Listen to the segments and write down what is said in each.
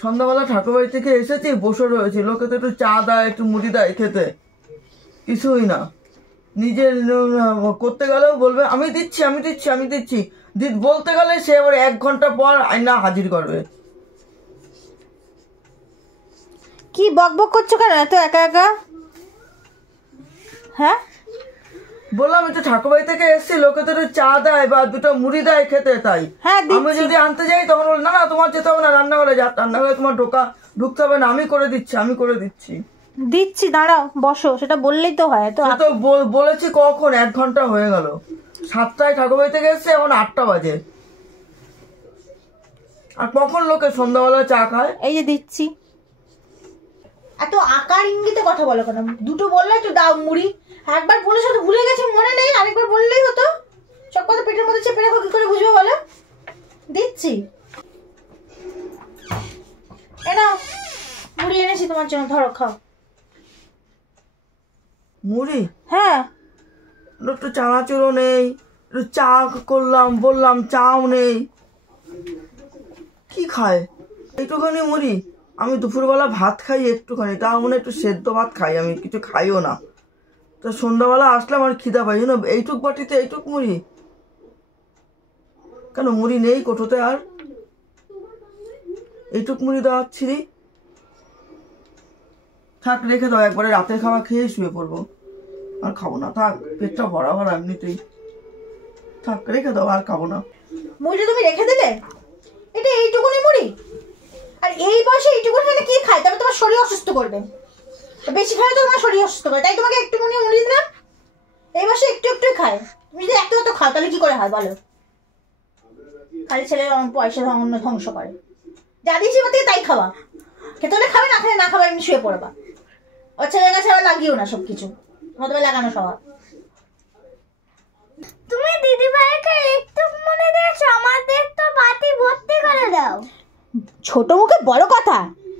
সন্ধ্যাবেলা ঠাকুরবাড়ি থেকে এসেছি, বসে রয়েছি, লোকে তো একটু চা দেয়, একটু মুড়ি দেয় খেতে, কিছুই না। নিজে করতে গেলেও বলবে আমি দিচ্ছি আমি দিচ্ছি আমি দিচ্ছি, বলতে গেলে সে আবার 1 ঘন্টা পর আয়না হাজির করবে। কি বকবক করছো কেন এত একা একা? হ্যাঁ বললাম একটু ঠাকুরবাড়ি থেকে এসেছি, লোকে তো একটু চা দেয় বা 2টা মুড়ি দেয় খেতে, তাই আমি যদি আনতে যাই তখন বল না না তোমার যেতে হবে না, রান্নাঘরে যা, রান্নাঘরে তোমার ঢুকতে হবে না, আমি করে দিচ্ছি আমি করে দিচ্ছি। দিচ্ছি, দাঁড়াও বসো, সেটা বললেই তো হয়। তো বলেছি কখন, 1 ঘন্টা হয়ে গেল। 7টায় ঠাকুরবাড়ি থেকে এসছে, এখন 8টা বাজে। আর কখন লোকে সন্ধ্যাবেলা চা খায়? এই যে দিচ্ছি। এত আকার ইঙ্গিতে কথা বলো কেন? দুটো বললে তো দাও মুড়ি, একবার বলেছো তো ভুলে গেছি, মনে নেই, আরেকবার বললেই হতো। সব কথা পেটের মধ্যে চেপে রাখো, কি করে বুঝবে বলো? দিচ্ছি, এনাও মুড়ি এনেছি তোমার জন্য, ধরো খাও। মুড়ি? হ্যাঁ। একটু চানাচুরও নেই, একটু চা করলাম, বললাম চাও নেই, কি খায়? একটুখানি মুড়ি। আমি দুপুরবেলা ভাত খাই একটুখানি, তাও মনে একটু সেদ্ধ ভাত খাই, আমি কিছু খাইও না। তো সন্ধ্যাবেলা আসলাম আর খিদা পাই, জানো, এইটুক বাটিতে এইটুক মুড়ি। কেন মুড়ি নেই কোটোতে? আর এইটুক মুড়ি দেওয়াচ্ছিলি, থাক রেখে দাও, একবারে রাতের খাবার খেয়ে শুয়ে পড়বো, আর খাবো না, থাক, পেটটা ভরা ভরা এমনিতেই, থাক রেখে দাও, আর খাবো না। মুড়িটা তুমি রেখে দিলে? এটা এইটুকুনি মুড়ি, আর এই বয়সে এইটুকুনি খেলে কি খায়? তবে তোমার শরীর অসুস্থ করবে, বেশি খায় তো তোমার শরীর অসুস্থ করে, তাই তোমাকে একটুকুনি মুড়ি দিলাম। এই বয়সে একটু একটু খায়, তুমি যদি একটু একটু খাও তাহলে কি করে হয় বলো? খালি ছেলে পয়সা ধ্বংস করে, যা দিয়েছি ওর থেকে তাই খাওয়া, খেতে হলে খাবে, না খেলে না খাবে, এমনি শুয়ে পড়বা। ওর ছেলের কাছে আবার লাগিও না সবকিছু, তোমাদের লাগানো স্বভাব। তুমি দিদি ভাইকে একটু মনে দিয়েছো, আমাদের তো বাটি ভর্তি করে দাও। ছোট মুখে বড় কথা,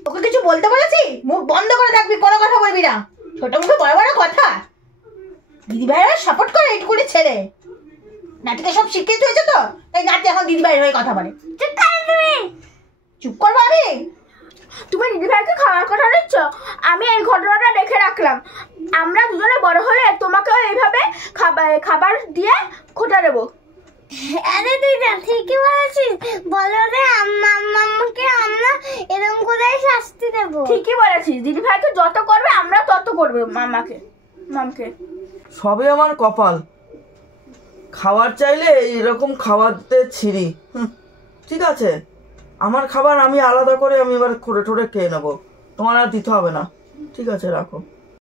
ওকে কিছু বলতে বলেছি? মুখ বন্ধ করে থাকবি, কোনো কথা বলবি না। ছোট মুখে বড় বড় কথা, দিদি ভাইরা সাপোর্ট করে এইটুকুনি ছেলে। নাটকে সব শিক্ষিত হয়েছে তো, তাই নাটকে এখন দিদি ভাইয়ের হয়ে কথা বলে। চুপ কর তুমি, চুপ করবো আমি? তুমি দিদি ভাইকে খাওয়ার কথা দিচ্ছ, আমি এই ঘটনাটা দেখে রাখলাম। আমরা দুজনে বড় হলে তোমাকেও এইভাবে খাবার দিয়ে খোটা দেবো। আরে দিদা ঠিকই বলেছিস, বলো রে আম্মাকে আমরা এরকম করে শাস্তি দেবো। ঠিকই বলেছিস, দিদি ভাইকে যত করবে আমরা তত করবে মামকে। সবে আমার কপাল, খাবার চাইলে এরকম খাবার দিতে ছিঁড়ি। ঠিক আছে, আমার খাবার আমি আলাদা করে আমি এবার করে ঠোরে খেয়ে নেবো, তোমার আর দিতে হবে না। ঠিক আছে, রাখো।